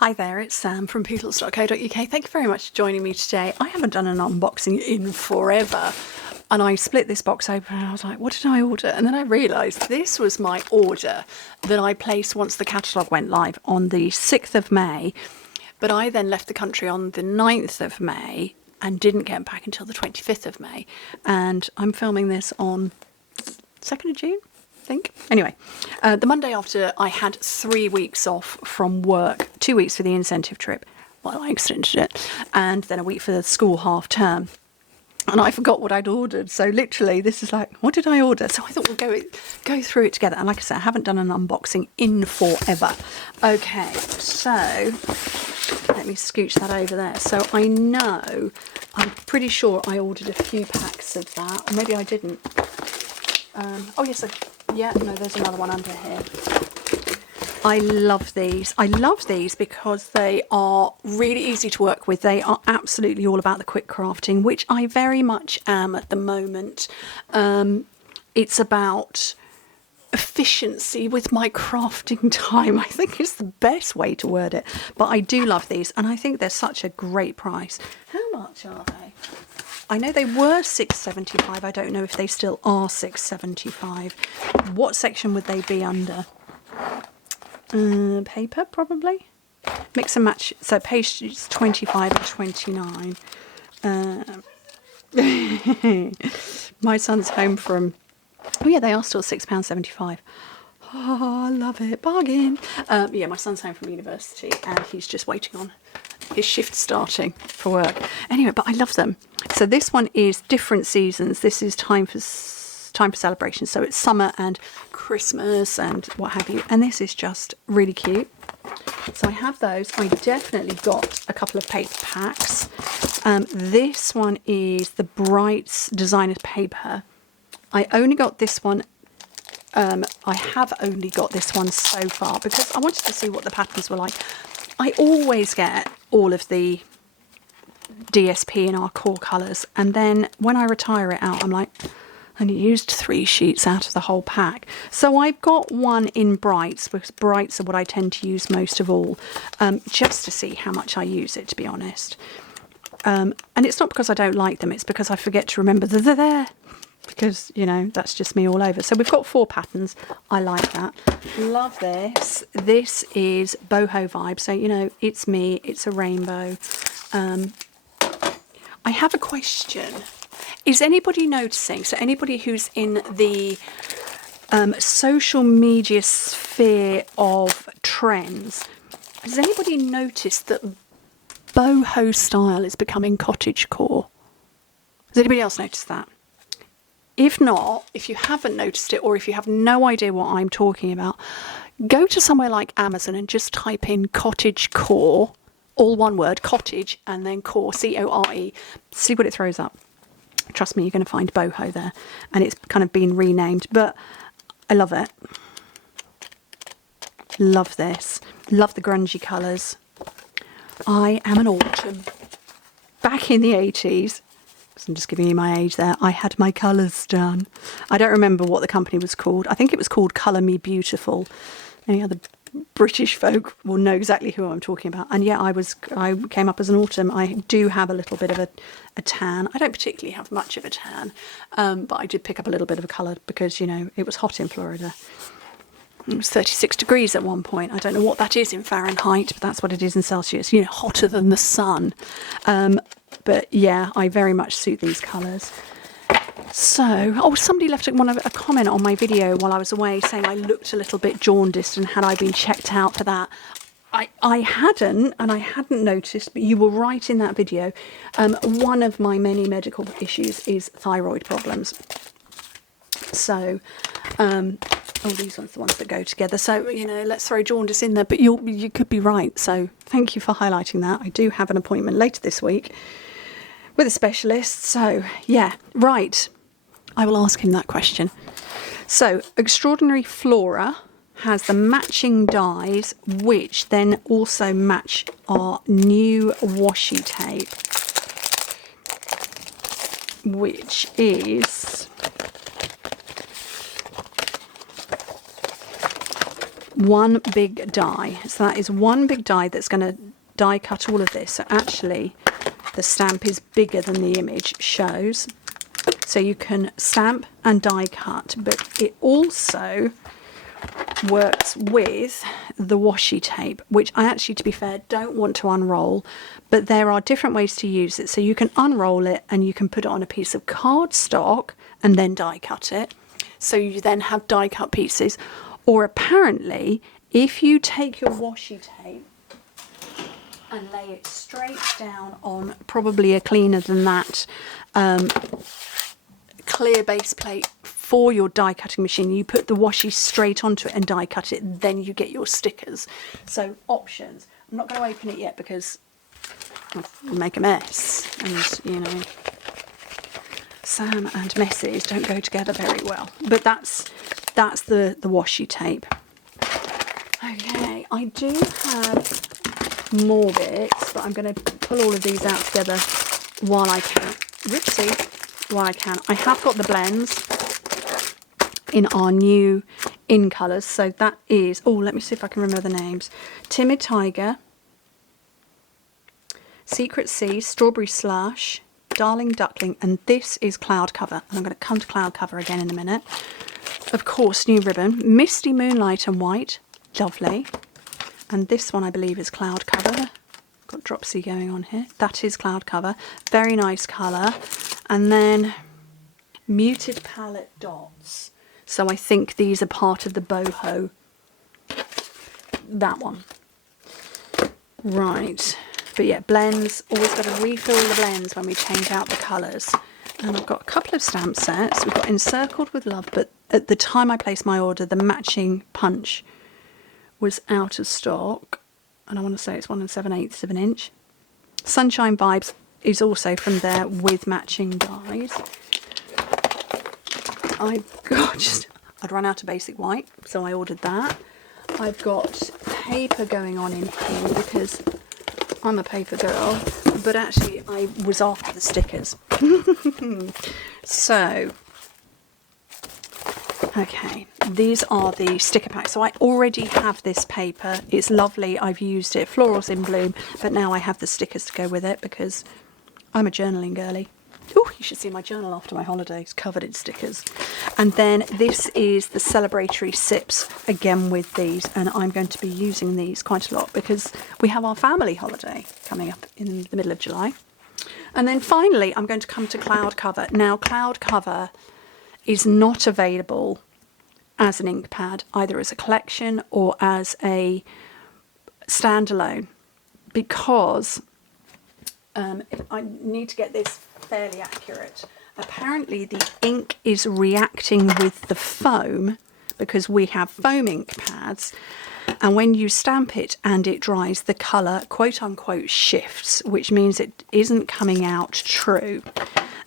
Hi there, it's Sam from Pootles.co.uk. Thank you very much for joining me today. I haven't done an unboxing in forever, and I split this box open and I was like, what did I order? And then I realised this was my order that I placed once the catalogue went live on the 6th of May, but I then left the country on the 9th of May and didn't get back until the 25th of May. And I'm filming this on 2nd of June. Think. Anyway, the Monday after I had 3 weeks off from work, 2 weeks for the incentive trip, well, I extended it, and then a week for the school half term. And I forgot what I'd ordered. So literally, this is like, what did I order? So I thought we'll go through it together. And like I said, I haven't done an unboxing in forever. Okay, so let me scooch that over there. So I'm pretty sure I ordered a few packs of that. Or maybe I didn't. Oh, yes, there's another one under here. I love these. I love these because they are really easy to work with. They are absolutely all about the quick crafting, which I very much am at the moment. It's about efficiency with my crafting time. I think is the best way to word it. But I do love these, and I think they're such a great price. How much are they? I know they were $6.75. I don't know if they still are $6.75. What section would they be under? Paper, probably. Mix and match. So pages 25 and 29. My son's home from... Oh yeah, they are still £6.75. Oh, I love it. Bargain. Yeah, my son's home from university and he's just waiting on his shift starting for work. Anyway, but I love them. So this one is different seasons. This is time for celebration. So it's summer and Christmas and what have you. And this is just really cute. So I have those. I definitely got a couple of paper packs. This one is the Brights Designer's Paper. I only got this one. I have only got this one so far because I wanted to see what the patterns were like. I always get all of the DSP in our core colours, and then when I retire it out, I'm like, I only used 3 sheets out of the whole pack. So I've got one in Brights, because Brights are what I tend to use most of all, just to see how much I use it, to be honest. And it's not because I don't like them, it's because I forget to remember that they're there. Because, you know, that's just me all over. So we've got 4 patterns. I like that. Love this. This is boho vibe. So, you know, it's me. It's a rainbow. I have a question. Is anybody noticing? So anybody who's in the social media sphere of trends, has anybody noticed that boho style is becoming cottagecore? Has anybody else noticed that? If not, if you haven't noticed it, or if you have no idea what I'm talking about, go to somewhere like Amazon and just type in cottagecore, all one word, cottage, and then core, C-O-R-E. See what it throws up. Trust me, you're going to find boho there. And it's kind of been renamed, but I love it. Love this. Love the grungy colours. I am an autumn. Back in the 80s. I'm just giving you my age there. I had my colours done. I don't remember what the company was called. I think it was called Colour Me Beautiful. Any other British folk will know exactly who I'm talking about. And yeah, I came up as an autumn. I do have a little bit of a tan. I don't particularly have much of a tan, but I did pick up a little bit of a colour because, you know, it was hot in Florida. It was 36 degrees at one point. I don't know what that is in Fahrenheit, but that's what it is in Celsius. You know, hotter than the sun. But yeah, I very much suit these colours. So, somebody left a comment on my video while I was away saying I looked a little bit jaundiced and had I been checked out for that. I hadn't, and I hadn't noticed, but you were right in that video. One of my many medical issues is thyroid problems. So, these ones are the ones that go together. So, you know, let's throw jaundice in there, but you could be right. So thank you for highlighting that. I do have an appointment later this week with a specialist. So yeah, right. I will ask him that question. So Extraordinary Flora has the matching dies, which then also match our new washi tape, which is one big die. So that is one big die that's going to die cut all of this. So actually the stamp is bigger than the image shows. So you can stamp and die cut, but it also works with the washi tape, which I actually, to be fair, don't want to unroll, but there are different ways to use it. So you can unroll it and you can put it on a piece of cardstock and then die cut it. So you then have die cut pieces. Or apparently, if you take your washi tape and lay it straight down on probably a cleaner than that clear base plate for your die cutting machine, you put the washi straight onto it and die cut it, then you get your stickers. So options. I'm not going to open it yet because I'll make a mess, and you know, Sam and messes don't go together very well. But that's the washi tape. Okay, I do have more bits, but I'm going to pull all of these out together while I can. Ripsy, while I can. I have got the blends in our new in colours. So that is, oh, let me see if I can remember the names. Timid Tiger, Secret Sea, Strawberry Slush, Darling Duckling, and this is Cloud Cover. And I'm going to come to Cloud Cover again in a minute. Of course, new ribbon, Misty Moonlight and White, lovely. And this one I believe is Cloud Cover. Got Dropsy going on here. That is Cloud Cover. Very nice colour. And then Muted Palette Dots. So I think these are part of the boho. That one. Right. But yeah, blends. Always got to refill the blends when we change out the colours. And I've got a couple of stamp sets. We've got Encircled with Love, but at the time I placed my order, the matching punch was out of stock. And I want to say it's 1 7/8 of an inch. Sunshine Vibes is also from there with matching dies. I'd run out of basic white, so I ordered that. I've got paper going on in here because I'm a paper girl, but actually I was after the stickers. So, okay, these are the sticker packs. So I already have this paper. It's lovely. I've used it. Florals in Bloom, but now I have the stickers to go with it because I'm a journaling girly. Oh, you should see my journal after my holidays, covered in stickers. And then this is the celebratory sips, again with these, and I'm going to be using these quite a lot because we have our family holiday coming up in the middle of July. And then finally, I'm going to come to Cloud Cover. Now, Cloud Cover is not available as an ink pad, either as a collection or as a standalone, because I need to get this fairly accurate. Apparently the ink is reacting with the foam because we have foam ink pads, and when you stamp it and it dries, the colour quote unquote shifts, which means it isn't coming out true,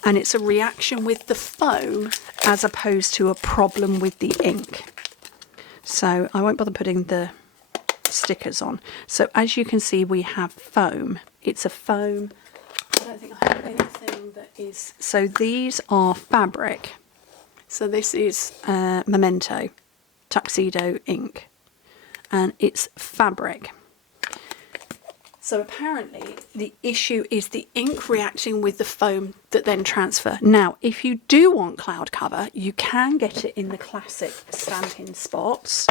and it's a reaction with the foam as opposed to a problem with the ink. So I won't bother putting the stickers on. So as you can see, we have foam. It's a foam. I don't think I have anything that is... So these are fabric. So this is Memento Tuxedo ink. And it's fabric. So apparently the issue is the ink reacting with the foam that then transfer. Now, if you do want Cloud Cover, you can get it in the classic Stampin spots.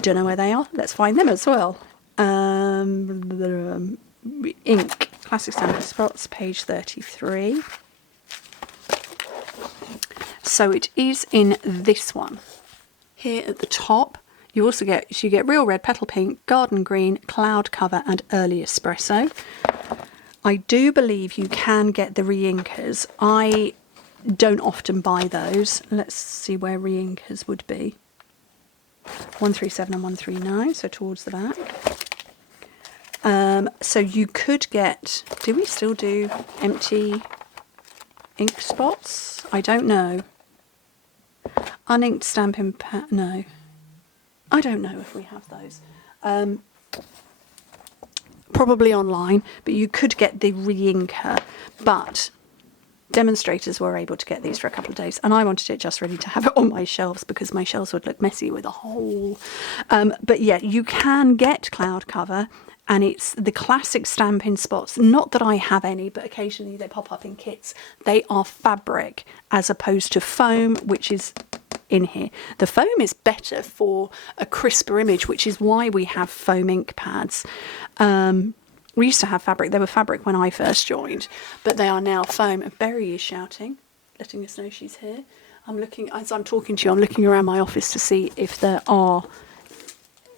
Don't know where they are. Let's find them as well. Ink. Classic Stampin spots, page 33. So it is in this one. Here at the top, you also get Real Red, Petal Pink, Garden Green, Cloud Cover and Early Espresso. I do believe you can get the re-inkers. I don't often buy those. Let's see where re-inkers would be. 137 and 139, so towards the back. So you could get, do we still do empty ink spots? I don't know. Uninked Stampin' pad, no. I don't know if we have those. Probably online, but you could get the re-inker. But demonstrators were able to get these for a couple of days, and I wanted it just ready to have it on my shelves because my shelves would look messy with a hole. But yeah, you can get cloud cover, and it's the classic Stampin' spots. Not that I have any, but occasionally they pop up in kits. They are fabric as opposed to foam, which is in here. The foam is better for a crisper image, which is why we have foam ink pads. We used to have fabric. They were fabric when I first joined, but they are now foam. And Berry is shouting, letting us know she's here. I'm looking, as I'm talking to you, I'm looking around my office to see if there are...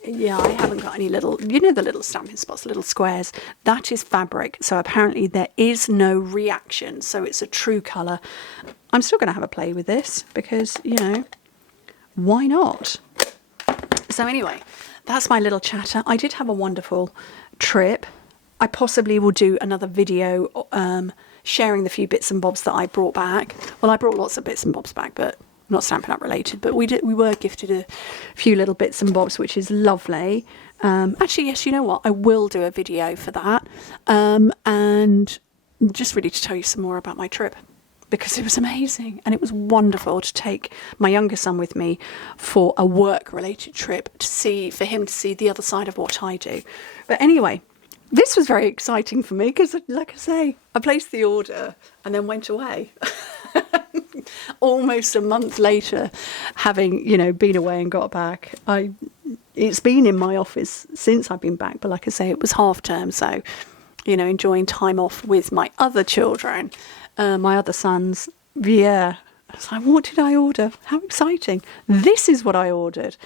Yeah, I haven't got any little, you know, the little Stampin' spots, little squares. That is fabric. So apparently there is no reaction. So it's a true colour. I'm still going to have a play with this because, you know, why not? So anyway, that's my little chatter. I did have a wonderful trip. I possibly will do another video sharing the few bits and bobs that I brought back. Well, I brought lots of bits and bobs back, but not Stampin' Up related, but we were gifted a few little bits and bobs, which is lovely. Actually, yes, you know what? I will do a video for that. And just really to tell you some more about my trip, because it was amazing and it was wonderful to take my younger son with me for a work-related trip for him to see the other side of what I do. But anyway, this was very exciting for me because, like I say, I placed the order and then went away. Almost a month later, having, you know, been away and got back. It's been in my office since I've been back, but like I say, it was half term, so, you know, enjoying time off with my other children, my other sons. Yeah, I was like, what did I order? How exciting. This is what I ordered.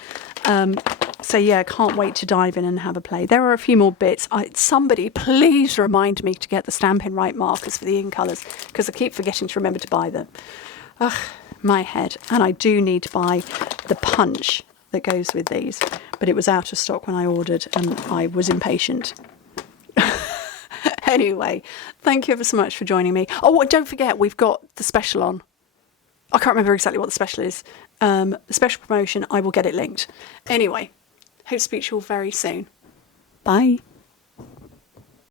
So yeah, can't wait to dive in and have a play. There are a few more bits. Somebody please remind me to get the Stampin' Right markers for the ink colours, because I keep forgetting to remember to buy them. Ugh, my head. And I do need to buy the punch that goes with these, but it was out of stock when I ordered and I was impatient. Anyway, thank you ever so much for joining me. Oh, and don't forget, we've got the special on. I can't remember exactly what the special is. The special promotion, I will get it linked. Anyway, hope to speak to you all very soon. Bye.